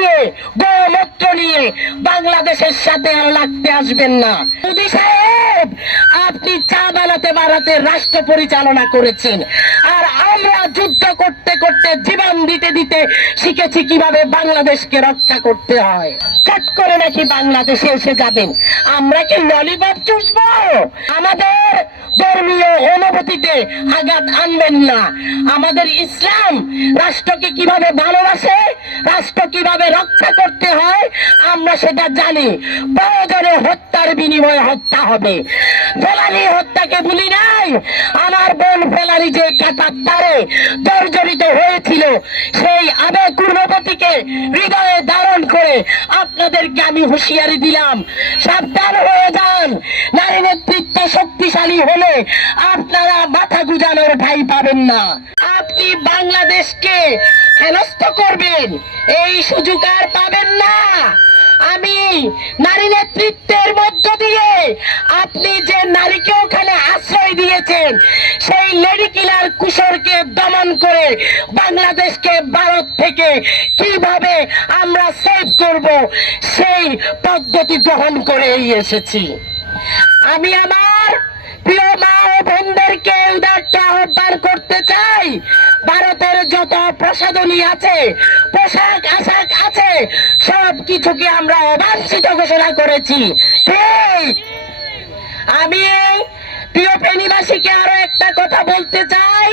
নিয়ে গোমূত্র নিয়ে বাংলাদেশের সাথে আর লাগতে আসবেন না। মোদি সাহেব, আপনি চা বানাতে বানাতে রাষ্ট্র পরিচালনা করেছেন, আর আমরা যুদ্ধ করতে করতে জীবন দিতে দিতে শিখেছি কিভাবে বাংলাদেশকে রক্ষা করতে হয়। চট করে নাকি বাংলাদেশে এসে যাবেন? আমরা কি ললিপপ চুষবো? আমাদের ধর্মীয় অনুভূতিতে আঘাত আনবেন না। আমাদের ইসলাম রাষ্ট্রকে কিভাবে ভালোবাসে, রাষ্ট্র কিভাবে রক্ষা করতে হয় আমরা সেটা জানি। প্রয়োজনে হত্যার বিনিময়ে হত্যা হবে। ফেলানি হত্যাকে ভুলি নাই। আমার বোন ফেলানি যে কাঁটার তারে জর্জরিত হয়েছিল, সেই আবেগ অনুভূতিকে হৃদয়ে ধারণ করে আপনাদেরকে আমি হুঁশিয়ারি দিলাম, সাবধান হয়ে যান। নারী নেতৃত্ব শক্তিশালী হলে আপনারা মাথা গুজানোর ঠাঁই পাবেন না। আপনি বাংলাদেশকে হেনস্থ করবেন, এই সুযোগ আর পাবেন না। আমি নারী নেতৃত্বের মধ্য দিয়ে আপনি যে নারীকে ওখানে আশ্রয় দিয়েছেন, সেই লেডি কিলার কুশরকে দমন করে বাংলাদেশকে ভারত থেকে কিভাবে আমরা সেভ করব সেই পদ্ধতি গ্রহণ করেই এসেছি। আমি আমার প্রিয় মা ও বোনদেরকে উদাত্ত আহ্বান করতে চাই, ভারতের যত প্রসাধনী আছে, পোশাক আশাক আছে, সব কিছুকে আমরা অবাঞ্ছিত ঘোষণা করেছি। ঠিক। আমি প্রিয় ফেনীবাসীকে আরো একটা কথা বলতে চাই,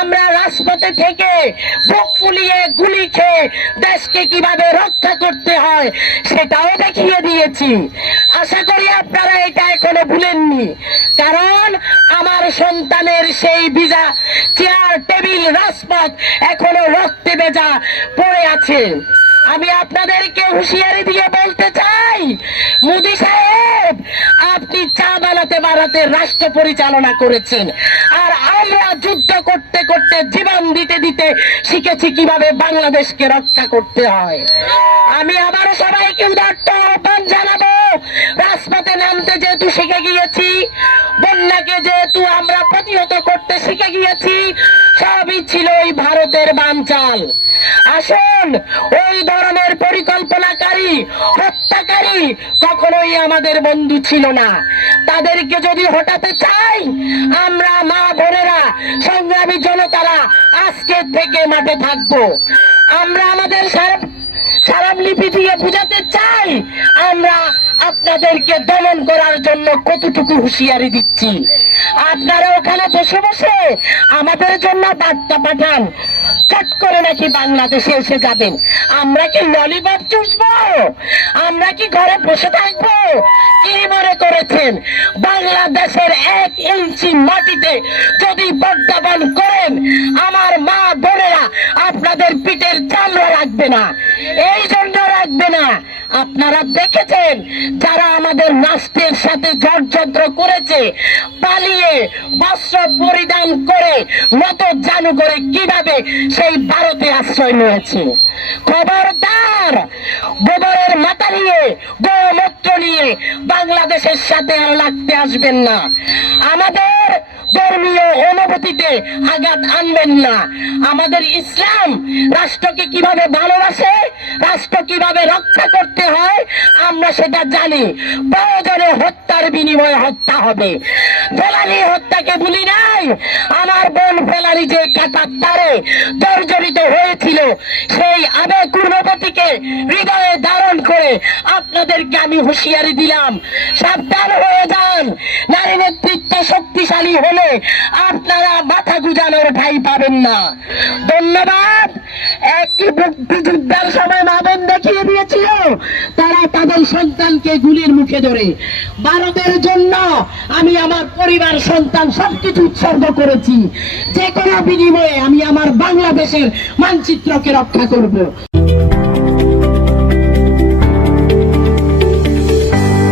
আমরা রাজপথে থেকে বুক ফুলিয়ে গুলি খেয়ে দেশকে কিভাবে রক্ষা করতে হয় সেটাও দেখিয়ে দিয়েছি। আশা করি আপনারা এটা এখনো ভুলেননি, কারণ আমার সন্তানের সেই ভিজা চেয়ার টেবিল রাজপথ এখনো রক্তে ভেজা পড়ে আছে। আমি আপনাদেরকে হুঁশিয়ারি দিয়ে বলতে চাই, মোদি সাহেব, আপনি চা বানাতে বানাতে রাষ্ট্র পরিচালনা করেছেন, আর আমরা যুদ্ধ করতে করতে জীবন দিতে দিতে শিখেছি কিভাবে বাংলাদেশকে রক্ষা করতে হয়। আমি আবারও সবাইকে উদাত্ত আহ্বান জানাবো, রাজপথে নামতে যেহেতু শিখে গিয়েছি, বন্যাকে যেহেতু আমরা প্রতিহত করতে শিখে গিয়েছি, সবই ছিল ওই ভারতের বানচাল। আসুন, ওই ধরনের পরিকল্পনাকারী হত্যাকারী কখনোই আমাদের বন্ধু ছিল না। তাদেরকে যদি হটাতে চাই, আমরা মা বোনেরা, সংগ্রামী জনতারা আজকে থেকে মাঠে থাকবো। আমরা আমাদের স্মারকলিপি দিয়ে বুঝাতে চাই আমরা আপনাদেরকে দমন করার জন্য কতটুকু হুঁশিয়ারি দিচ্ছি। আপনারা ওখানে বসে বসে আমাদের জন্য বার্তা পাঠান, চট করে নাকি বাংলাদেশে এসে যাবেন? আমরা কি ললিপপ চুষবো? আমরা কি ঘরে বসে থাকবো? কি মনে করেছেন বাংলাদেশের 1 ইঞ্চি মাটিতে যদি বর্দাবন করেন, আমার মা বোনেরা আপনাদের পিঠের চামড়া রাখবে না? এই জন্য রাখবে না, আপনারা দেখেছেন যারা আমাদের রাষ্ট্রের সাথে ষড়যন্ত্র করেছে, পালিয়ে বস্ত্র পরিধান করে নত জানু করে কিভাবে সেই ভারতে আশ্রয় নিয়েছে। খবরদার, গোবরের মাথা নিয়ে গোমূত্র নিয়ে বাংলাদেশের সাথে আর লাগতে আসবেন না। আমাদের ধর্মীয় অনুভূতিতে আঘাত আনবেন না। আমাদের ইসলাম রাষ্ট্রকে কিভাবে ভালোবাসে, রাষ্ট্র কিভাবে রক্ষা করতে হয় আমরা সেটা জানি। প্রয়োজনে হত্যার বিনিময়ে হত্যা হবে। ফেলানি হত্যাকে ভুলি নাই। আমার বোন ফেলানি যে কাঁটার তারে জর্জরিত হয়েছিল, সেই আবেগ অনুভূতিকে হৃদয়ে ধারণ করে আপনাদেরকে আমি হুঁশিয়ারি দিলাম, সাবধান হয়ে যান। নারী নেতৃত্ব শক্তিশালী হলে আপনারা মাথা গুজানোর ঠাঁই পাবেন না। ধন্যবাদ। একটি মুক্তিযুদ্ধের সময় মা বোন দেখিয়ে দিয়েছিল, তারা তাদের সন্তানকে গুলির মুখে ধরে। ভারতের জন্য আমি আমার পরিবার, সন্তান সবকিছু উৎসর্গ করেছি। যে কোনো বিনিময়ে আমি আমার বাংলাদেশের মানচিত্রকে রক্ষা করব।